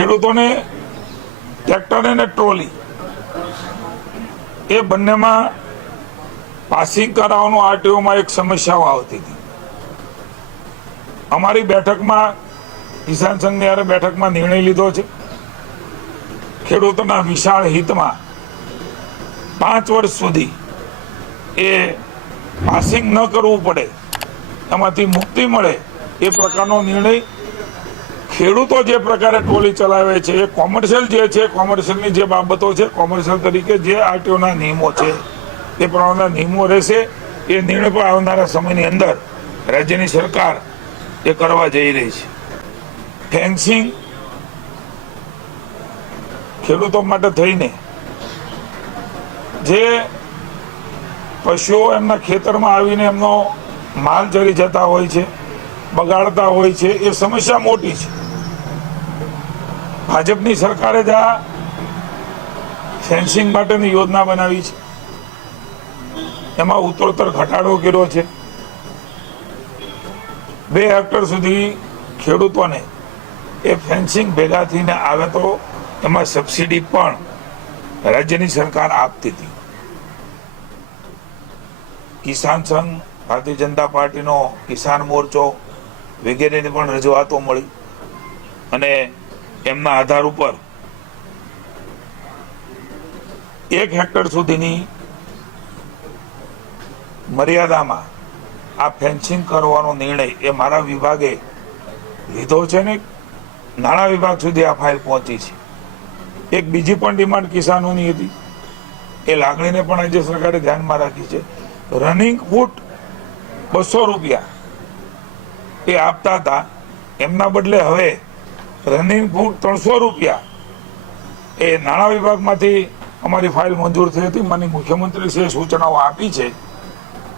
ખેડૂતોને ટ્રેક્ટર અને ટ્રોલી એ બંનેમાં પાસિંગ કરાવવાનું આરટીઓમાં એક સમસ્યાઓ આવતી હતી. અમારી બેઠકમાં કિસાન સંઘની હારે બેઠકમાં નિર્ણય લીધો છે ખેડૂતોના વિશાળ હિતમાં 5 વર્ષ સુધી એ પાસિંગ ન કરવું પડે, એમાંથી મુક્તિ મળે એ પ્રકારનો નિર્ણય. ખેડૂતો જે પ્રકારે ટોલી ચલાવે છે એ કોમર્શિયલ જે છે, કોમર્શિયલની જે બાબતો છે, કોમર્શિયલ તરીકે જે આરટીઓના નિયમો છે એ પ્રમાણેના નિયમો રહેશે. એ નિર્ણય પણ આવનારા સમયની અંદર રાજ્યની સરકાર એ કરવા જઈ રહી છે. ફેન્સિંગ ખેડૂતો માટે થઈને જે પશુઓ એમના ખેતરમાં આવીને એમનો માલ ચરી જતા હોય છે, બગાડતા હોય છે, એ સમસ્યા મોટી છે. ભાજપની સરકારે જ આ ફેન્સિંગ માટેની યોજના બનાવી છે, એમાં ઉત્તરોત્તર ઘટાડો કર્યો છે. 2 હેક્ટર સુધી ખેડૂતોને એ ફેન્સિંગ ભેગા થઈને આવે તો એમાં સબસિડી પણ રાજ્યની સરકાર આપતી હતી. કિસાન સંઘ, ભારતીય જનતા પાર્ટીનો કિસાન મોરચો વગેરેની પણ રજૂઆતો મળી અને એમના આધાર ઉપર 1 હેક્ટર સુધીની મર્યાદામાં આ ફેન્સિંગ કરવાનો નિર્ણય એ મારા વિભાગે લીધો છે ને નાણાં વિભાગ સુધી આ ફાઇલ પહોંચી છે. એક બીજી પણ ડિમાન્ડ કિસાનોની હતી, એ લાગણીને પણ રાજ્ય સરકારે ધ્યાનમાં રાખી છે. રનિંગ ફૂટ 200 રૂપિયા એ આપતા હતા, એમના બદલે હવે રનિંગ ફૂટ 300 રૂપિયા એ નાણાં વિભાગમાંથી અમારી ફાઇલ મંજૂર થઈ હતી. માનનીય મુખ્યમંત્રીશ્રીએ સૂચનાઓ આપી છે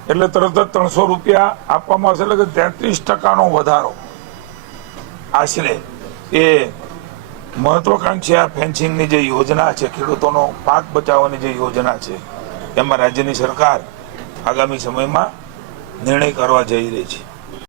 એટલે તરત જ 300 રૂપિયા આપવામાં આવશે. એટલે કે 33% વધારો આશરે એ મહત્વાકાંક્ષી આ ફેન્સિંગની જે યોજના છે, ખેડૂતોનો પાક બચાવવાની જે યોજના છે, એમાં રાજ્યની સરકાર આગામી સમયમાં નિર્ણય કરવા જઈ રહી છે.